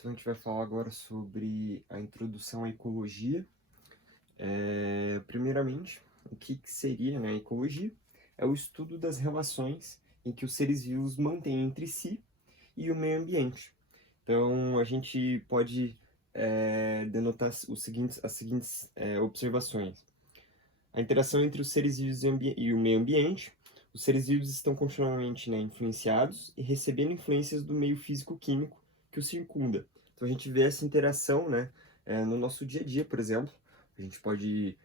Então a gente vai falar agora sobre a introdução à ecologia. Primeiramente, o que seria, né, a ecologia? É o estudo das relações em que os seres vivos mantêm entre si e o meio ambiente. Então a gente pode denotar as seguintes observações. A interação entre os seres vivos e o meio ambiente. Os seres vivos estão continuamente, né, influenciados e recebendo influências do meio físico-químico que os circunda. Então a gente vê essa interação, né, no nosso dia a dia, por exemplo. A gente pode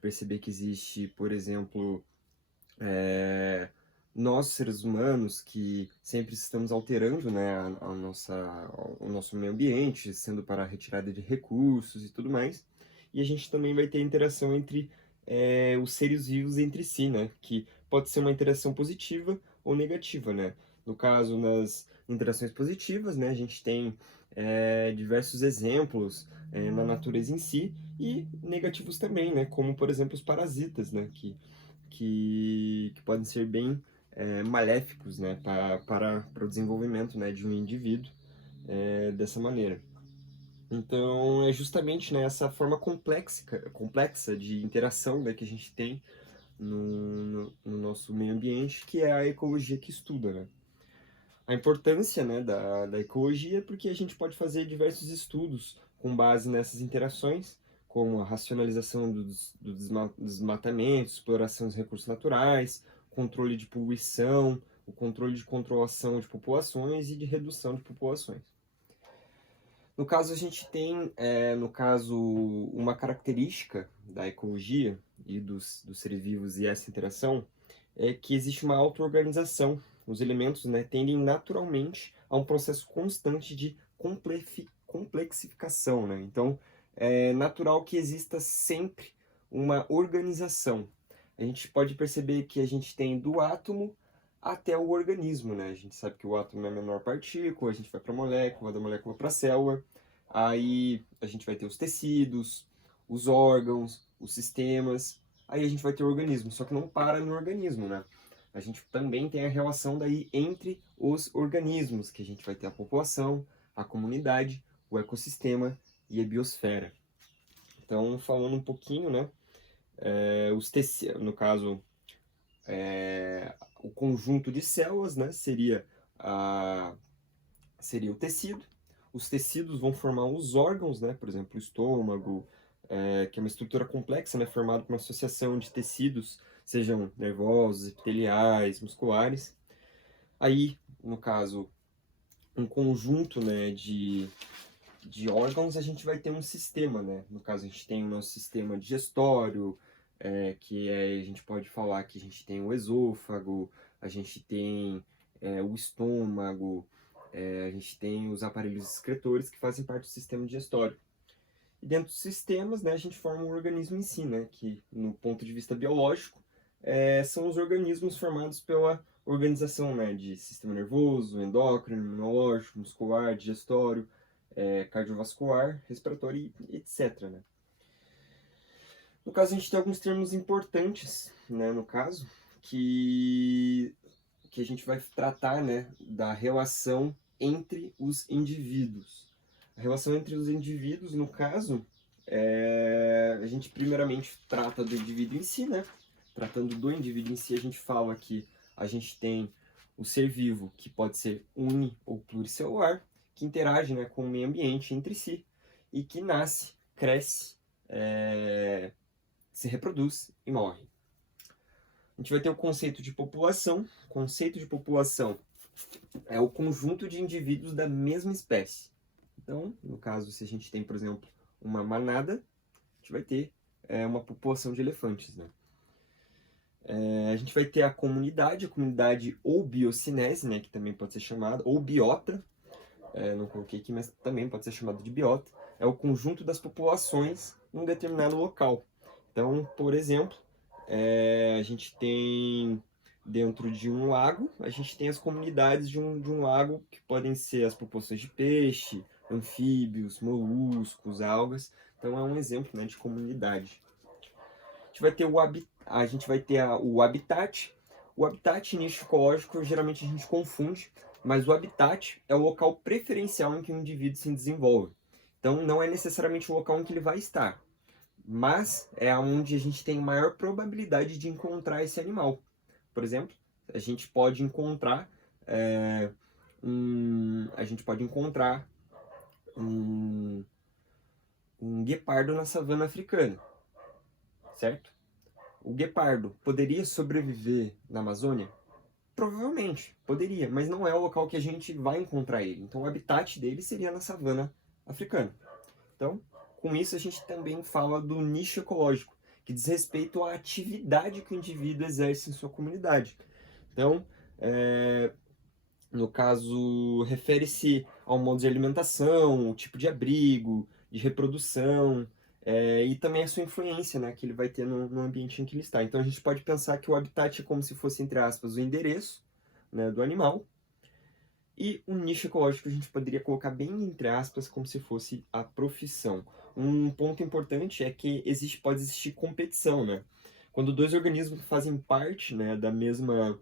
perceber que existe, por exemplo, nós, seres humanos, que sempre estamos alterando, né, o nosso meio ambiente, sendo para a retirada de recursos e tudo mais. E a gente também vai ter interação entre os seres vivos entre si, né, que pode ser uma interação positiva ou negativa, né. No caso, nas interações positivas, né, a gente tem diversos exemplos na natureza em si, e negativos também, né, como, por exemplo, os parasitas, né, que podem ser bem maléficos, né, para o desenvolvimento, né, de um indivíduo dessa maneira. Então, é justamente, né, essa forma complexa de interação, né, que a gente tem no nosso meio ambiente, que é a ecologia que estuda, né. A importância, né, da ecologia é porque a gente pode fazer diversos estudos com base nessas interações, como a racionalização do desmatamento, exploração dos recursos naturais, controle de poluição, o controle de controlação de populações e de redução de populações. No caso, a gente tem, uma característica da ecologia e dos seres vivos e essa interação, é que existe uma auto-organização. Os elementos, né, tendem naturalmente a um processo constante de complexificação, né? Então, é natural que exista sempre uma organização. A gente pode perceber que a gente tem do átomo até o organismo, né? A gente sabe que o átomo é a menor partícula, a gente vai para a molécula, da molécula para a célula, aí a gente vai ter os tecidos, os órgãos, os sistemas, aí a gente vai ter o organismo, só que não para no organismo, né? A gente também tem a relação daí entre os organismos, que a gente vai ter a população, a comunidade, o ecossistema e a biosfera. Então, falando um pouquinho, né? No caso, o conjunto de células, né, seria o tecido. Os tecidos vão formar os órgãos, né, por exemplo, o estômago, que é uma estrutura complexa, né, formada por uma associação de tecidos, sejam nervosos, epiteliais, musculares. Aí, no caso, um conjunto, né, de órgãos, a gente vai ter um sistema, né? No caso, a gente tem o nosso sistema digestório, a gente pode falar que a gente tem o esôfago, a gente tem o estômago, a gente tem os aparelhos excretores que fazem parte do sistema digestório. E dentro dos sistemas, né, a gente forma o organismo em si, né, que no ponto de vista biológico, são os organismos formados pela organização, né, de sistema nervoso, endócrino, imunológico, muscular, digestório, cardiovascular, respiratório e etc. Né? No caso, a gente tem alguns termos importantes, né, no caso, que a gente vai tratar, né, da relação entre os indivíduos. A relação entre os indivíduos, no caso, a gente primeiramente trata do indivíduo em si, né? Tratando do indivíduo em si, a gente fala que a gente tem o ser vivo, que pode ser uni ou pluricelular, que interage, né, com o meio ambiente entre si, e que nasce, cresce, se reproduz e morre. A gente vai ter o conceito de população. O conceito de população é o conjunto de indivíduos da mesma espécie. Então, no caso, se a gente tem, por exemplo, uma manada, a gente vai ter uma população de elefantes, né? A gente vai ter a comunidade ou biocinese, né, que também pode ser chamada, ou biota, não coloquei aqui, mas também pode ser chamado de biota, é o conjunto das populações em um determinado local. Então, por exemplo, a gente tem dentro de um lago, a gente tem as comunidades de um lago, que podem ser as populações de peixe, anfíbios, moluscos, algas. Então é um exemplo, né, de comunidade. A gente vai ter o habitat. O habitat e nicho ecológico, geralmente a gente confunde. mas o habitat é o local preferencial em que o indivíduo se desenvolve. Então, não é necessariamente o local em que ele vai estar, mas é onde a gente tem maior probabilidade de encontrar esse animal. Por exemplo, a gente pode encontrar é, um, um guepardo na savana africana, certo? O guepardo poderia sobreviver na Amazônia? Provavelmente, poderia, mas não é o local que a gente vai encontrar ele. Então o habitat dele seria na savana africana. Então, com isso a gente também fala do nicho ecológico, que diz respeito à atividade que o indivíduo exerce em sua comunidade. Então, no caso, refere-se ao modo de alimentação, o tipo de abrigo, de reprodução, e também a sua influência, né, que ele vai ter no ambiente em que ele está. Então a gente pode pensar que o habitat é como se fosse, entre aspas, o endereço, né, do animal, e o nicho ecológico a gente poderia colocar bem entre aspas, como se fosse a profissão. Um ponto importante é que pode existir competição, né? Quando dois organismos fazem parte, né, da mesma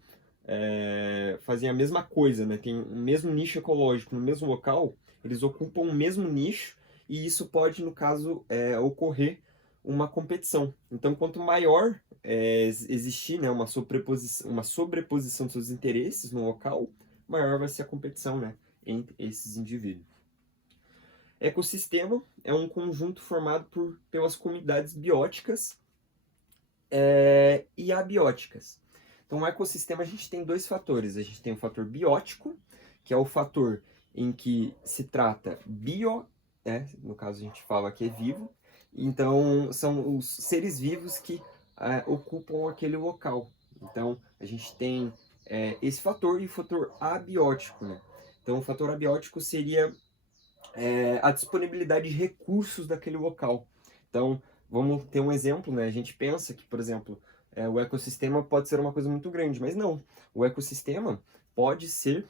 fazem a mesma coisa, né? Tem o mesmo nicho ecológico no mesmo local, eles ocupam o mesmo nicho e isso pode, no caso, ocorrer uma competição. Então, quanto maior existir, né, uma sobreposição de seus interesses no local, maior vai ser a competição, né, entre esses indivíduos. Ecossistema é um conjunto formado pelas comunidades bióticas e abióticas. Então, no ecossistema a gente tem dois fatores. A gente tem o fator biótico, que é o fator em que se trata no caso a gente fala que é vivo, então são os seres vivos que ocupam aquele local. Então, a gente tem esse fator e o fator abiótico, né? Então, o fator abiótico seria a disponibilidade de recursos daquele local. Então, vamos ter um exemplo, né? A gente pensa que, por exemplo, o ecossistema pode ser uma coisa muito grande, mas não. O ecossistema pode ser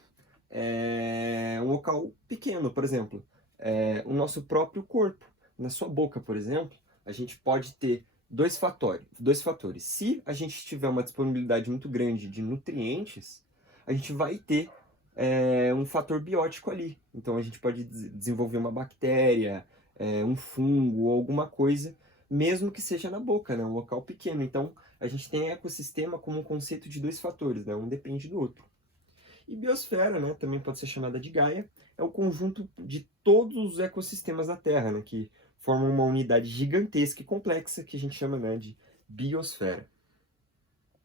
um local pequeno, por exemplo, o nosso próprio corpo. Na sua boca, por exemplo, a gente pode ter dois fatores. Se a gente tiver uma disponibilidade muito grande de nutrientes, a gente vai ter um fator biótico ali. Então a gente pode desenvolver uma bactéria, um fungo ou alguma coisa, mesmo que seja na boca, né? Um local pequeno. Então a gente tem ecossistema como um conceito de dois fatores, né? Um depende do outro. E biosfera, né? Também pode ser chamada de Gaia, é o conjunto de todos os ecossistemas da Terra, né? Que formam uma unidade gigantesca e complexa que a gente chama, né, de biosfera.